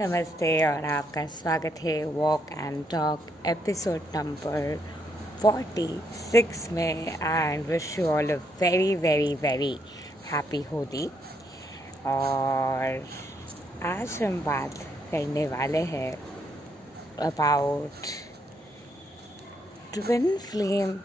नमस्ते और आपका स्वागत है walk and talk episode number 46 में and wish you all a very very very happy Holi. और आज हम बात करने वाले हैं about twin flame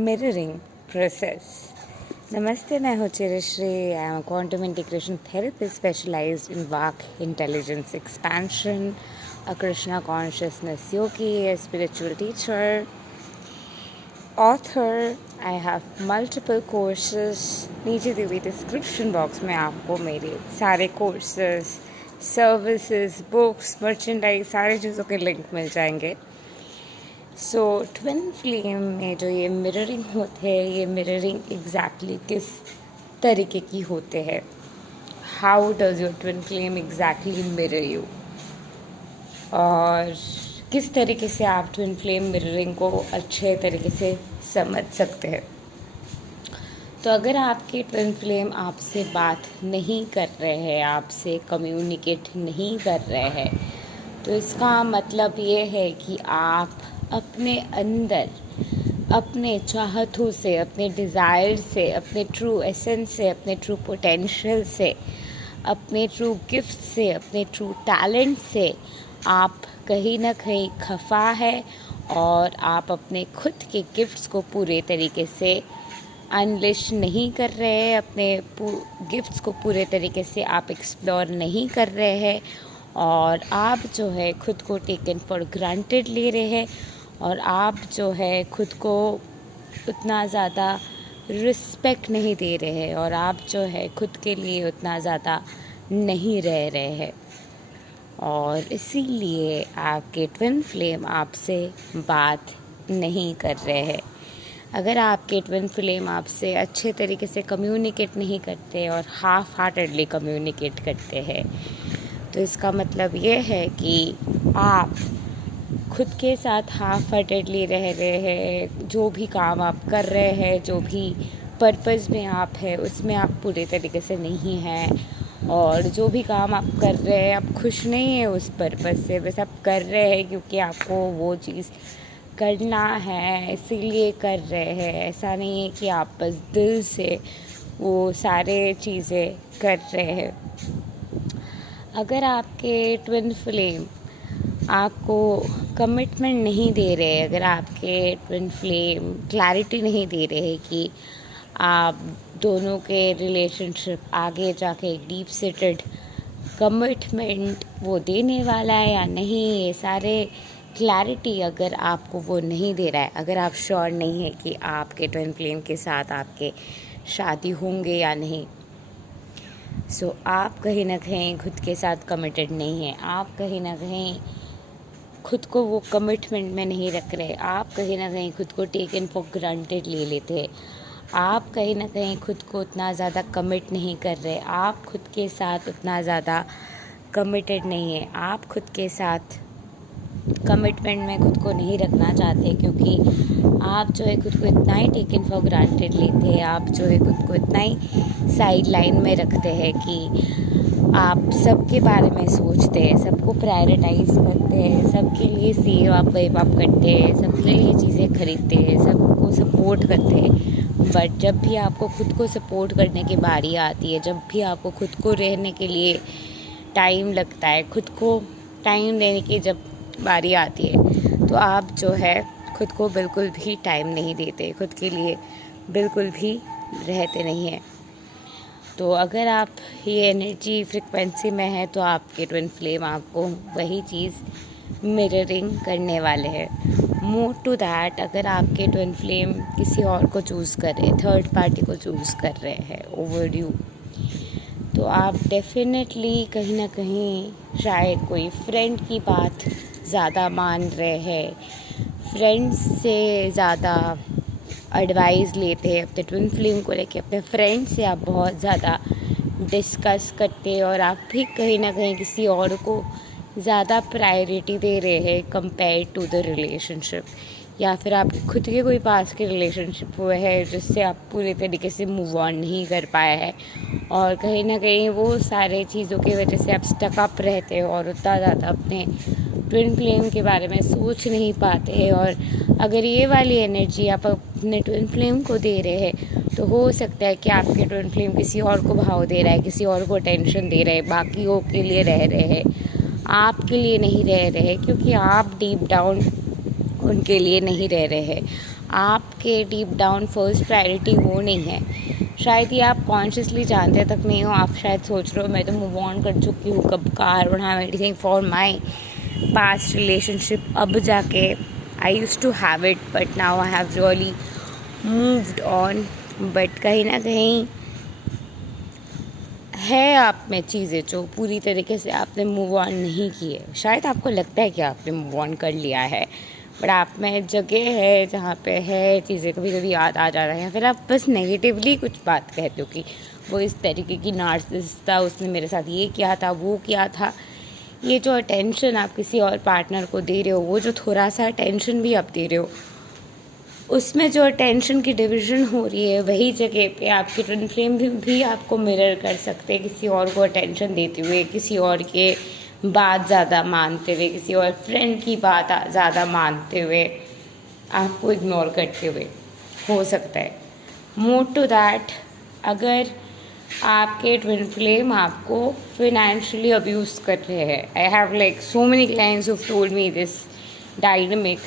mirroring process. नमस्ते, मैं हूँ Chirashree. I am quantum integration therapist specialized in वाक intelligence expansion, a Krishna consciousness yogi, a spiritual teacher, author. I have multiple courses. नीचे दी हुई डिस्क्रिप्शन बॉक्स में आपको मेरे सारे कोर्सेज, सर्विसेज, बुक्स, मर्चेंडाइज, सारी चीज़ों के लिंक मिल जाएंगे। सो ट्विन फ्लेम में जो ये मिररिंग होते हैं, ये मिररिंग एग्जैक्टली किस तरीके की होते हैं? How does your twin flame exactly mirror you? और किस तरीके से आप ट्विन फ्लेम मिररिंग को अच्छे तरीके से समझ सकते हैं? तो अगर आपके ट्विन फ्लेम आपसे बात नहीं कर रहे हैं, आपसे कम्युनिकेट नहीं कर रहे हैं, तो इसका मतलब ये है कि आप अपने अंदर अपने चाहतों से, अपने डिज़ायर से, अपने ट्रू एसेंस से, अपने ट्रू पोटेंशियल से, अपने ट्रू गिफ्ट से, अपने ट्रू टैलेंट से आप कहीं ना कहीं खफा है और आप अपने खुद के गिफ्ट्स को पूरे तरीके से अनलिश नहीं कर रहे हैं, अपने गिफ्ट्स को पूरे तरीके से आप एक्सप्लोर नहीं कर रहे हैं और आप जो है खुद को टेकन फॉर ग्रांटेड ले रहे हैं और आप जो है खुद को उतना ज़्यादा रिस्पेक्ट नहीं दे रहे हैं और आप जो है खुद के लिए उतना ज़्यादा नहीं रह रहे हैं और इसीलिए आपके ट्विन फ्लेम आपसे बात नहीं कर रहे हैं। अगर आपके ट्विन फ्लेम आपसे अच्छे तरीके से कम्युनिकेट नहीं करते और हाफ हार्टेडली कम्युनिकेट करते हैं, तो इसका मतलब ये है कि आप खुद के साथ हाफ हार्टेडली रह रहे हैं। जो भी काम आप कर रहे हैं, जो भी पर्पस में आप है, उसमें आप पूरे तरीके से नहीं हैं और जो भी काम आप कर रहे हैं, आप खुश नहीं हैं उस पर्पस से। बस आप कर रहे हैं क्योंकि आपको वो चीज़ करना है, इसीलिए कर रहे हैं। ऐसा नहीं है कि आप बस दिल से वो सारे चीज़ें कर रहे हैं। अगर आपके ट्विन फ्लेम आपको कमिटमेंट नहीं दे रहे, अगर आपके ट्विन फ्लेम क्लैरिटी नहीं दे रहे कि आप दोनों के रिलेशनशिप आगे जाके एक डीप सीटेड कमिटमेंट वो देने वाला है या नहीं, ये सारे क्लैरिटी अगर आपको वो नहीं दे रहा है, अगर आप श्योर नहीं है कि आपके ट्विन फ्लेम के साथ आपके शादी होंगे या नहीं, सो आप कहीं ना कहीं खुद के साथ कमिटेड नहीं हैं। आप कहीं ना कहीं खुद को वो कमिटमेंट में नहीं रख रहे। आप कहीं ना कहीं खुद को टेकन फॉर ग्रांटेड ले लेते हैं। आप कहीं ना कहीं खुद को उतना ज़्यादा कमिट नहीं कर रहे। आप खुद के साथ उतना ज़्यादा कमिटेड नहीं है। आप खुद के साथ कमिटमेंट में खुद को नहीं रखना चाहते क्योंकि आप जो है खुद को इतना ही टेकन फॉर ग्रांटेड लेते हैं। आप जो है खुद को इतना ही साइड लाइन में रखते हैं कि आप सबके बारे में सोचते हैं, सबको प्रायोरिटाइज करते हैं, सबके लिए सेव आप करते हैं, सबके लिए चीज़ें खरीदते हैं, सबको सपोर्ट करते हैं। बट जब भी आपको खुद को सपोर्ट करने की बारी आती है, जब भी आपको खुद को रहने के लिए टाइम लगता है, खुद को टाइम देने की जब बारी आती है, तो आप जो है खुद को बिल्कुल भी टाइम नहीं देते, खुद के लिए बिल्कुल भी रहते नहीं हैं। तो अगर आप ये एनर्जी फ्रिक्वेंसी में है तो आपके ट्विन फ्लेम आपको वही चीज़ मिररिंग करने वाले हैं। मोर टू दैट, अगर आपके ट्विन फ्लेम किसी और को चूज़ कर रहे हैं, थर्ड पार्टी को चूज़ कर रहे हैं ओवर यू, तो आप डेफिनेटली कहीं ना कहीं शायद कोई फ्रेंड की बात ज़्यादा मान रहे हैं, फ्रेंड्स से ज़्यादा एडवाइस लेते हैं अपने ट्विन फ्लेम को लेके। अपने फ्रेंड से आप बहुत ज़्यादा डिस्कस करते हैं और आप भी कहीं ना कहीं किसी और को ज़्यादा प्रायोरिटी दे रहे हैं कंपेयर टू द रिलेशनशिप। या फिर आप खुद के कोई पास के रिलेशनशिप हुए हैं जिससे आप पूरे तरीके से मूव ऑन नहीं कर पाए हैं, और कहीं ना कहीं वो सारे चीज़ों की वजह से आप स्टक अप रहते हो और उतना ज़्यादा अपने ट्विन फ्लेम के बारे में सोच नहीं पाते हैं। और अगर ये वाली एनर्जी आप अपने ट्विन फ्लेम को दे रहे हैं तो हो सकता है कि आपके ट्विन फ्लेम किसी और को भाव दे रहा है, किसी और को टेंशन दे रहा है, बाकियों के लिए रह रहे हैं, आपके लिए नहीं रह रहे, क्योंकि आप डीप डाउन उनके लिए नहीं रह रहे हैं। आपके डीप डाउन फर्स्ट प्रायोरिटी वो नहीं है। शायद ये आप कॉन्शियसली जानते तक नहीं हो। आप शायद सोच रहे हो मैं तो मूव ऑन कर चुकी हूँ कब का, I don't have anything for my past relationship. अब जाके I used to have it but now I have really moved on. But कहीं ना कहीं है आप में चीज़ें जो पूरी तरीके से आपने मूव ऑन नहीं की है। शायद आपको लगता है कि आपने मूव ऑन कर लिया है, बट आप में जगह है जहाँ पे है चीज़ें कभी कभी याद आ जा रहा है, या फिर आप बस नेगेटिवली कुछ बात कहते हो कि वो इस तरीके की नार्सिसिस्ट था, उसने मेरे साथ ये किया था, वो किया था। ये जो अटेंशन आप किसी और पार्टनर को दे रहे हो, वो जो थोड़ा सा अटेंशन भी आप दे रहे हो, उसमें जो अटेंशन की डिवीज़न हो रही है, वही जगह पे आपके ट्विन फ्लेम भी आपको मिरर कर सकते हैं, किसी और को अटेंशन देते हुए, किसी और के बात ज़्यादा मानते हुए, किसी और फ्रेंड की बात ज़्यादा मानते हुए, आपको इग्नोर करते हुए हो सकता है। मोर टू दैट, अगर आपके ट्विन फ्लेम आपको फिनेंशियली अब्यूज़ कर रहे हैं, I have like so many clients who told me this dynamic,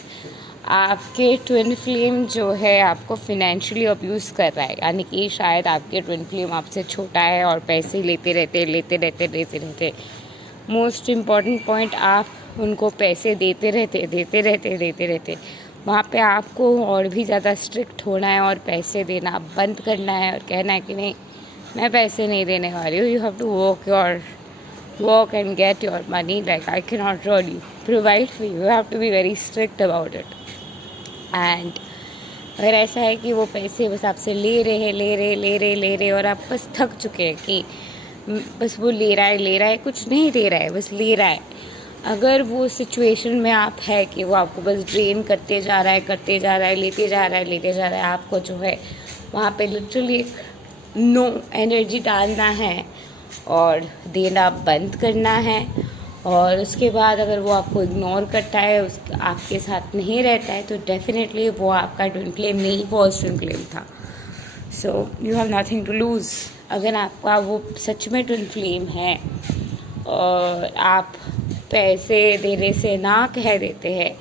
आपके ट्विन फ्लेम जो है आपको फिनेंशियली अब्यूज़ कर रहा है, यानी कि शायद आपके ट्विन फ्लेम आपसे छोटा है और पैसे लेते रहते। मोस्ट इम्पॉर्टेंट पॉइंट, आप उनको पैसे देते रहते। वहाँ पे आपको और भी ज़्यादा स्ट्रिक्ट होना है और पैसे देना बंद करना है और कहना है कि नहीं, मैं पैसे नहीं देने वाली हूँ, you have to work and get your money, like I can not really provide for you have to be very strict about it. And अगर ऐसा है कि वो पैसे बस आपसे ले रहे और आप बस थक चुके हैं कि बस वो ले रहा है, कुछ नहीं दे रहा है, बस ले रहा है। अगर वो सिचुएशन में आप है कि वो आपको बस ड्रेन करते जा रहा है, लेते जा रहा है, आपको जो है वहाँ पे लिटरली नो एनर्जी डालना है और देना बंद करना है। और उसके बाद अगर वो आपको इग्नोर करता है, आपके साथ नहीं रहता है, तो डेफिनेटली वो आपका ट्विन फ्लेम नहीं, फर्स्ट ट्विन फ्लेम था। So you have nothing to lose. अगर आपका वो सच में ट्विन फ्लेम है और आप पैसे देने से ना कह देते हैं,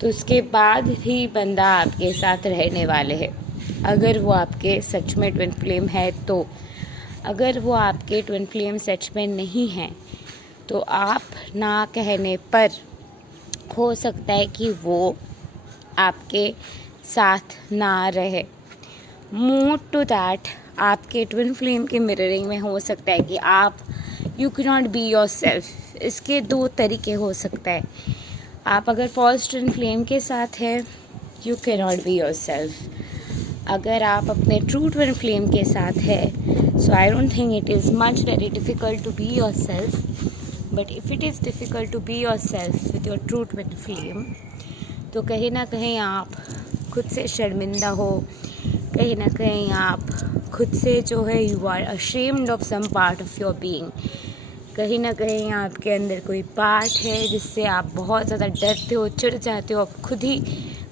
तो उसके बाद भी बंदा आपके साथ रहने वाले हैं, अगर वो आपके सच में ट्विन फ्लेम है तो। अगर वो आपके ट्विन फ्लेम सच में नहीं हैं तो आप ना कहने पर हो सकता है कि वो आपके साथ ना रहे। मोर टू दैट, आपके ट्विन फ्लेम के मिररिंग में हो सकता है कि आप you can not be your self. इसके दो तरीके हो सकता है। आप अगर फॉल्स ट्विन फ्लेम के साथ हैं, you can not be your self. अगर आप अपने ट्रू ट्विन फ्लेम के साथ है, so I don't think it is much very difficult to be your self. But if it is difficult to be your self with your true twin flame, तो कहीं ना कहीं आप खुद से शर्मिंदा हो, कहीं ना कहीं आप खुद से जो है you are ashamed of some part of your being. कहीं ना कहीं आपके अंदर कोई पार्ट है जिससे आप बहुत ज़्यादा डरते हो, चिढ़ जाते हो, आप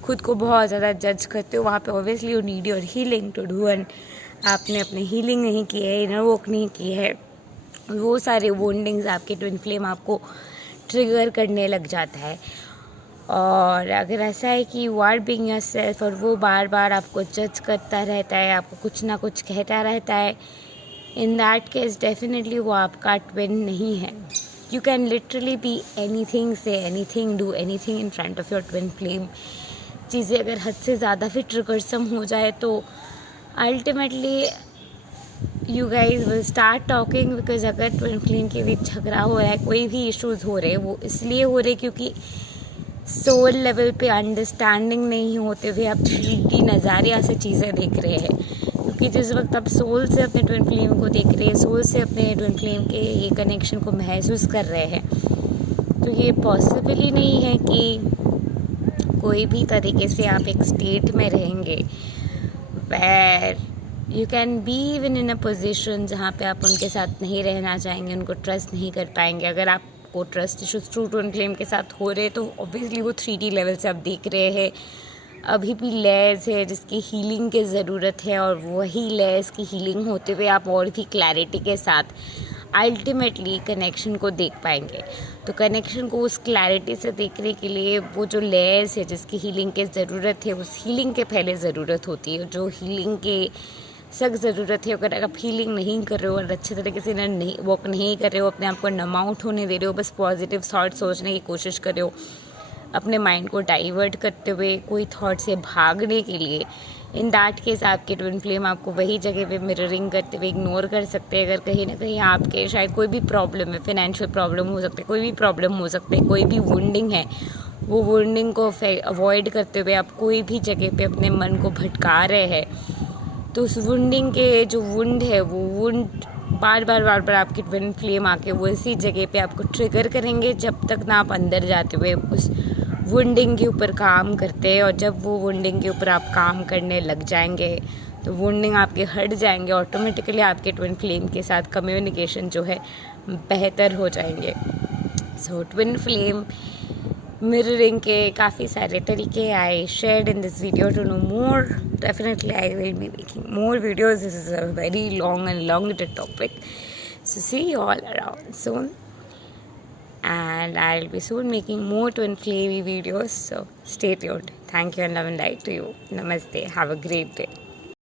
खुद को बहुत ज़्यादा जज करते हो। वहाँ पे obviously you need your healing to do, and आपने अपनी हीलिंग नहीं की है, इनर वर्क नहीं की है। वो सारे वोंडिंग्स आपके ट्विन फ्लेम आपको ट्रिगर करने लग जाता है। और अगर ऐसा है कि यू आर बीइंग योरसेल्फ और वो बार बार आपको जज करता रहता है, आपको कुछ ना कुछ कहता रहता है, इन दैट केस डेफिनेटली वो आपका ट्विन नहीं है। You can literally be anything, say anything, do anything in front of your twin flame. चीज़ें अगर हद से ज़्यादा फिर ट्रिगरसम हो जाए तो ultimately you guys will start talking. Because अगर ट्विन फ्लेम के बीच झगड़ा हो रहा है, कोई भी इश्यूज़ हो रहे हैं, वो इसलिए हो रहे क्योंकि सोल लेवल पे अंडरस्टैंडिंग नहीं होते हुए आप 3D नज़ारिया से चीज़ें देख रहे हैं। क्योंकि जिस वक्त आप सोल से अपने ट्विन फ्लेम को देख रहे हैं, सोल से अपने ट्विन फ्लेम के ये कनेक्शन को महसूस कर रहे हैं, तो ये पॉसिबल ही नहीं है कि कोई भी तरीके से आप एक स्टेट में रहेंगे where you can be even in a position जहाँ पे आप उनके साथ नहीं रहना चाहेंगे, उनको ट्रस्ट नहीं कर पाएंगे। अगर आपको trust issues true twin flame के साथ हो रहे तो ऑब्वियसली वो 3D लेवल से आप देख रहे हैं अभी भी लेयर्स है जिसकी हीलिंग की ज़रूरत है, और वही लेयर्स की हीलिंग होते हुए आप और भी क्लैरिटी के साथ अल्टीमेटली कनेक्शन को देख पाएंगे। तो कनेक्शन को उस क्लैरिटी से देखने के लिए वो जो लेयर्स है जिसकी हीलिंग की ज़रूरत है, उस हीलिंग के पहले ज़रूरत होती है। जो हीलिंग के सख्त ज़रूरत है, अगर आप हीलिंग नहीं कर रहे हो और अच्छे तरीके से नहीं वॉक नहीं कर रहे हो, अपने आप को नम आउट होने दे रहे हो, बस पॉजिटिव थॉट सोचने की कोशिश कर रहे हो, अपने माइंड को डाइवर्ट करते हुए कोई थॉट से भागने के लिए, इन दैट केस आपके ट्विन फ्लेम आपको वही जगह पे मिररिंग करते हुए इग्नोर कर सकते हैं। अगर कहीं ना कहीं आपके शायद कोई भी प्रॉब्लम है, फाइनेंशियल प्रॉब्लम हो सकती है, कोई भी प्रॉब्लम हो सकती है, कोई भी वुंडिंग है, वो वुंडिंग को अवॉइड करते हुए आप कोई भी जगह पे अपने मन को भटका रहे हैं, तो उस वुंडिंग के जो वुंड है वो वुंड बार बार आपकी ट्विन फ्लेम आके वो इसी जगह पे आपको ट्रिगर करेंगे जब तक ना आप अंदर जाते हुए उस वुंडिंग के ऊपर काम करते हैं। और जब वो वुंडिंग के ऊपर आप काम करने लग जाएंगे तो वुंडिंग आपके हट जाएंगे, ऑटोमेटिकली आपके ट्विन फ्लेम के साथ कम्युनिकेशन जो है बेहतर हो जाएंगे। सो ट्विन फ्लेम मिररिंग के काफ़ी सारे तरीके I shared in this video. To know more definitely I will be making more videos. This is a very long and elongated topic. So see you all around soon, and I'll be soon making more twin flame videos, so stay tuned. Thank you and love and light to you. Namaste. Have a great day.